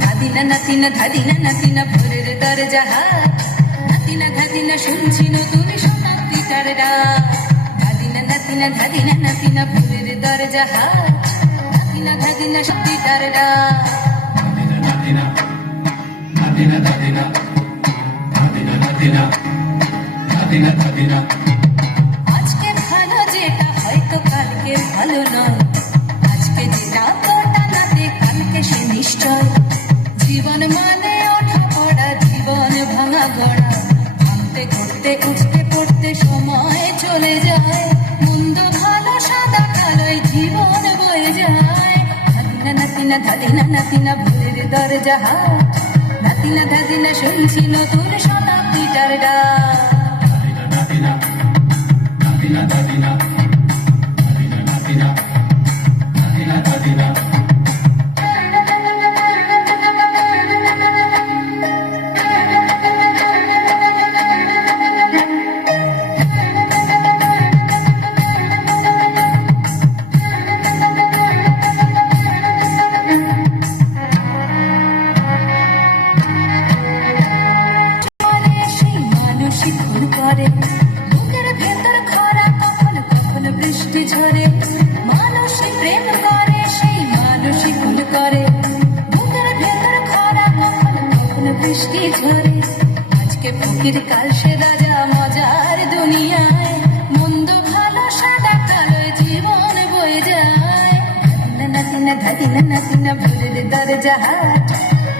ধাদিনা নাতিনা ধাদিনা নাতিনা ভোরের দরজা হাত নাতিনা শুনছি নতুন শতাব্দীটার ডাক ধাদিনা নাতিনা ধাদিনা নাতিনা ভোরের দরজা হাত নাতিনা ধাদিনা শক্তিটার ডাক আজকে ভালো যেটা হয়তো কালকে ভালো নয় আজকে যেটা তোটা নাতে কালকে সে নিশ্চয়। জীবন মানে ওঠা পড়া, জীবন ভাঙা গড়া। ভাঙতে উঠতে, পড়তে সময় চলে যায়। মন্দ, ভালো, সাদা কালোয় জীবন বয়ে যায়। ধাদিনা নাতিনা ধাদিনা নাতিনা ভুলের দরজা নাতিনা ধাদিনা শুনছি নতুন শতাব্দীটার ডাক। খুন বুকের ভেতর খরা কখনো কখনো বৃষ্টি ঝরে। মানুষই প্রেম করে, সেই মানুষই খুন করে। বুকের ভেতর খরা কখনো কখনো বৃষ্টি ঝরে। আজকে ফকির কাল সে রাজা মজার দুনিয়ায়। মন্দ ভালো সাদা কালো জীবন বয়ে যায়। নাতিনা ধাদিনা নাতিনা ভুলের দরজা হাট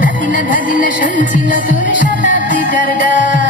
নাতিনা ধাদিনা শুনছি নতুন শতাব্দীটার ডাক